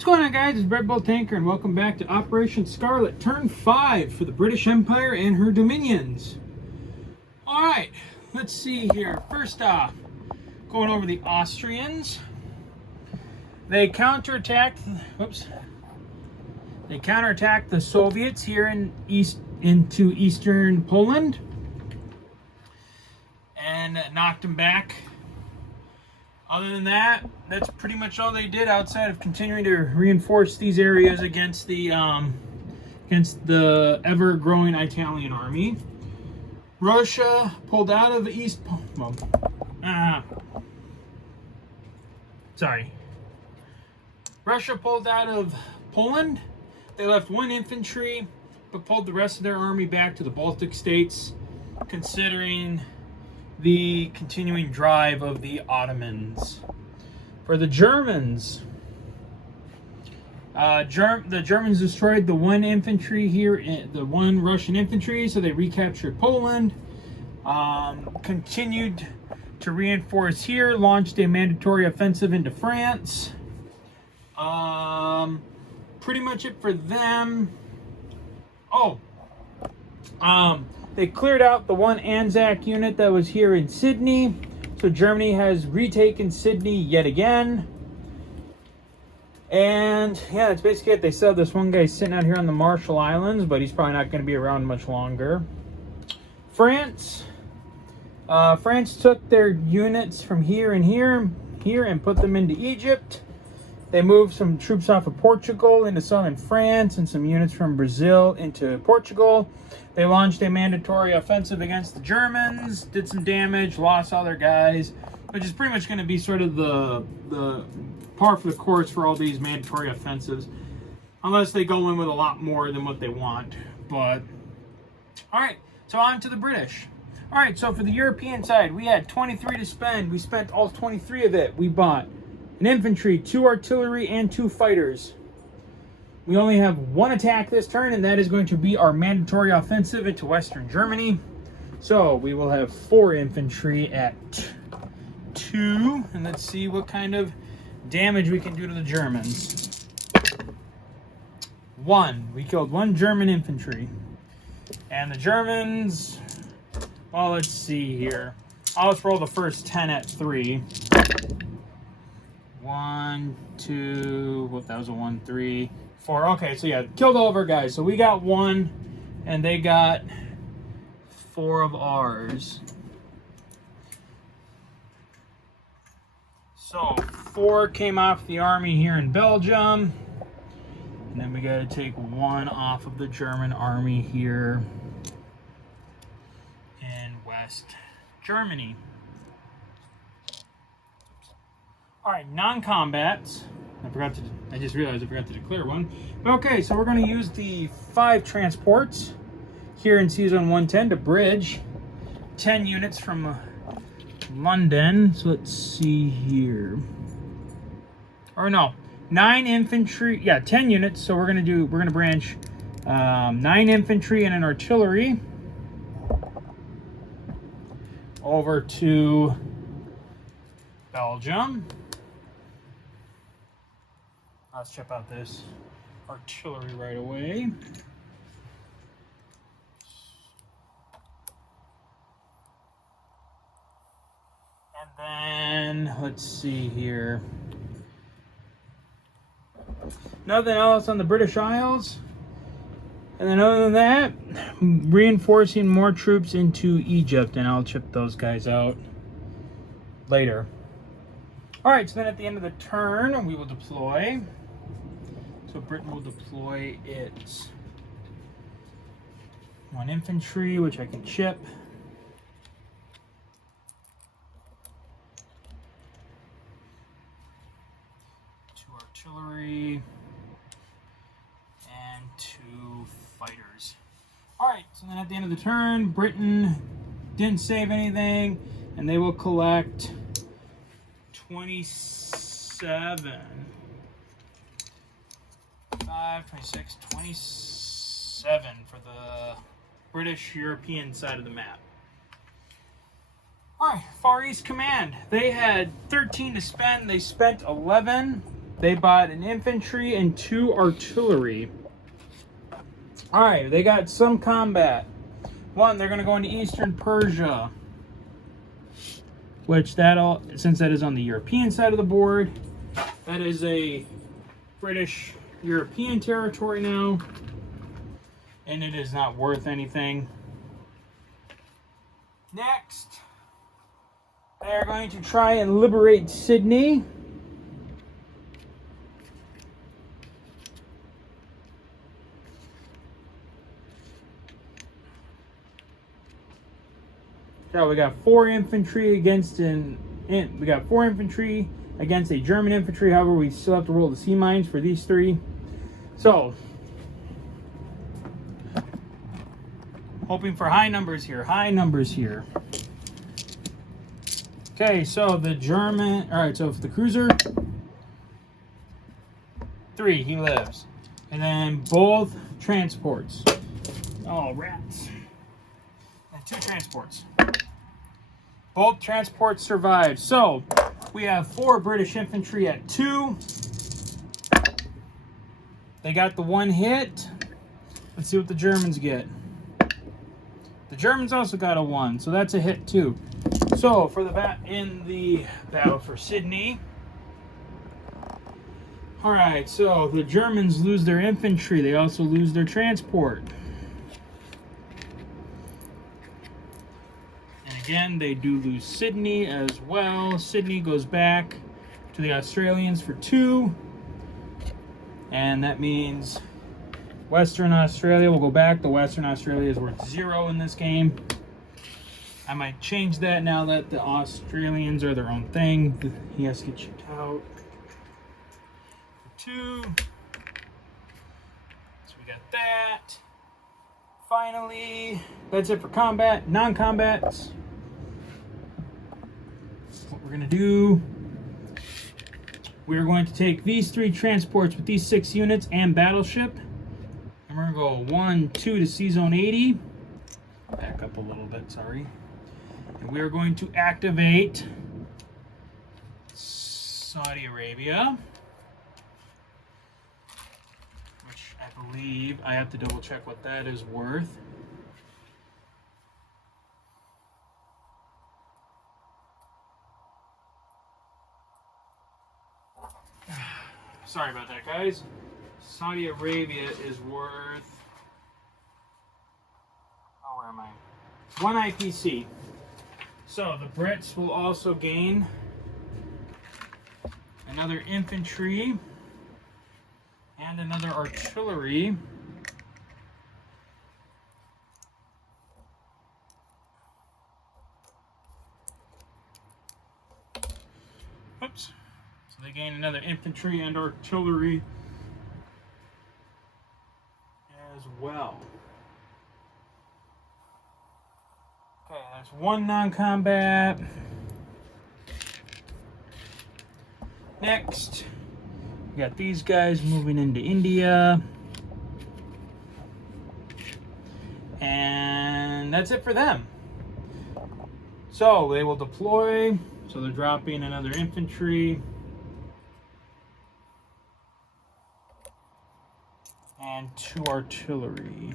What's going on, guys? It's Red Bull Tanker, and welcome back to Operation Scarlett, Turn 5 for the British Empire and her dominions. Alright, let's see here. First off, going over the Austrians. They counterattacked the Soviets here into eastern Poland and knocked them back. Other than that, that's pretty much all they did outside of continuing to reinforce these areas against the ever-growing Italian army. Russia pulled out of Russia pulled out of Poland. They left one infantry, but pulled the rest of their army back to the Baltic states, considering the continuing drive of the Ottomans. For the Germans, the Germans destroyed the one infantry here, the one Russian infantry, so they recaptured Poland. Continued to reinforce here, launched a mandatory offensive into France. Pretty much it for them. They cleared out the one Anzac unit that was here in Sydney. So Germany has retaken Sydney yet again. And yeah, that's basically it. They still have this one guy sitting out here on the Marshall Islands, but he's probably not going to be around much longer. France took their units from here and put them into Egypt. They moved some troops off of Portugal into southern France and some units from Brazil into Portugal. They launched a mandatory offensive against the Germans, did some damage, lost all their guys, which is pretty much going to be sort of the par for the course for all these mandatory offensives, unless they go in with a lot more than what they want. But, all right, so on to the British. All right, so for the European side, we had 23 to spend. We spent all 23 of it. We bought an infantry, 2 artillery, and 2 fighters. We only have one attack this turn, and that is going to be our mandatory offensive into Western Germany. So we will have 4 infantry at 2, and let's see what kind of damage we can do to the Germans. 1. We killed 1 German infantry. And the Germans, well, let's see here. I'll just roll the first 10 at 3. 1, 2, well, that was a 1, 3, 4. Okay, so yeah, killed all of our guys. So we got 1, and they got 4 of ours. So 4 came off the army here in Belgium, and then we got to take 1 off of the German army here in West Germany. All right, non-combats. I just realized I forgot to declare one. But okay, so we're going to use the 5 transports here in Season 110 to bridge 10 units from London. So let's see here. Or no, 9 infantry. Yeah, 10 units. So we're going to branch 9 infantry and an artillery over to Belgium. Let's check out this artillery right away. And then, let's see here. Nothing else on the British Isles. And then other than that, reinforcing more troops into Egypt, and I'll chip those guys out later. All right, so then at the end of the turn, we will deploy. So Britain will deploy its 1 infantry, which I can chip. 2 artillery. And 2 fighters. All right, so then at the end of the turn, Britain didn't save anything, and they will collect 27. 26, 27 for the British European side of the map. All right, Far East Command. They had 13 to spend. They spent 11. They bought an infantry and 2 artillery. All right, they got some combat. 1, they're going to go into Eastern Persia, which since that is on the European side of the board, that is a British European territory now, and it is not worth anything. Next, they're going to try and liberate Sydney. So we got 4 infantry against we got 4 infantry against a German infantry. However, we still have to roll the sea mines for these 3. So, hoping for high numbers here. High numbers here. Okay, so the German. All right, so for the cruiser, 3, he lives, and then both transports. Oh, rats! And 2 transports. Both transports survived. So we have 4 British infantry at 2. They got the 1 hit. Let's see what the Germans get. The Germans also got a 1, so that's a hit too. So for in the battle for Sydney. All right, so the Germans lose their infantry. They also lose their transport. Again, they do lose Sydney as well. Sydney goes back to the Australians for 2. And that means Western Australia will go back. The Western Australia is worth 0 in this game. I might change that now that the Australians are their own thing. He has to get shipped out for 2. So we got that. Finally, that's it for combat. Non-combat. What we're going to do, we're going to take these 3 transports with these 6 units and battleship, and we're going to go 1, 2 to Sea Zone 80. Back up a little bit, sorry. And we are going to activate Saudi Arabia, which I believe I have to double check what that is worth. Sorry about that, guys. Saudi Arabia is worth... Oh, where am I? 1 IPC. So the Brits will also gain another infantry and another artillery. Oops. So they gain another infantry and artillery as well. Okay, that's 1 non-combat. Next, we got these guys moving into India. And that's it for them. So they will deploy. So they're dropping another infantry. And 2 artillery.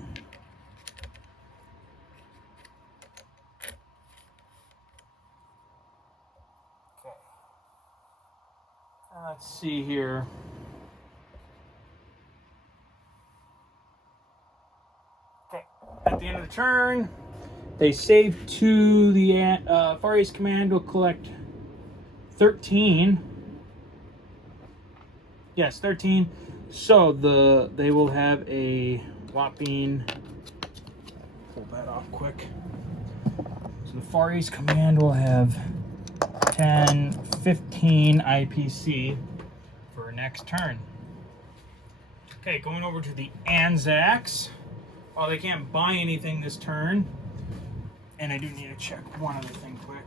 Okay. Let's see here. Okay. At the end of the turn, they save 2. The Far East Command will collect 13. Yes, 13. So they will have a whopping, pull that off quick. So the Far East Command will have 10, 15 IPC for next turn. Okay, going over to the Anzacs. Well, they can't buy anything this turn. And I do need to check one other thing quick.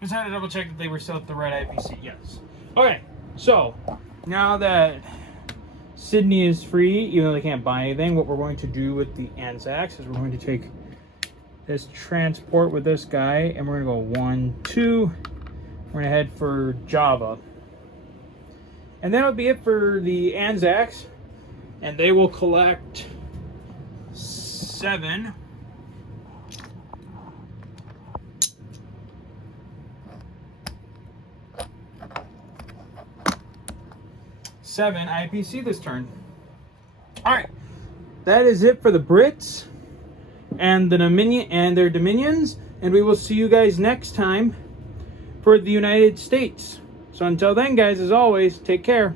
Just had to double check that they were still at the right IPC. Yes. Okay. So now that Sydney is free, even though they can't buy anything. What we're going to do with the Anzacs is we're going to take this transport with this guy, and we're going to go 1, 2. We're going to head for Java. And that'll be it for the Anzacs. And they will collect 7. Seven IPC this turn. All right, that is it for the Brits and the Dominion and their dominions, and we will see you guys next time for the United States. So until then, guys, as always, take care.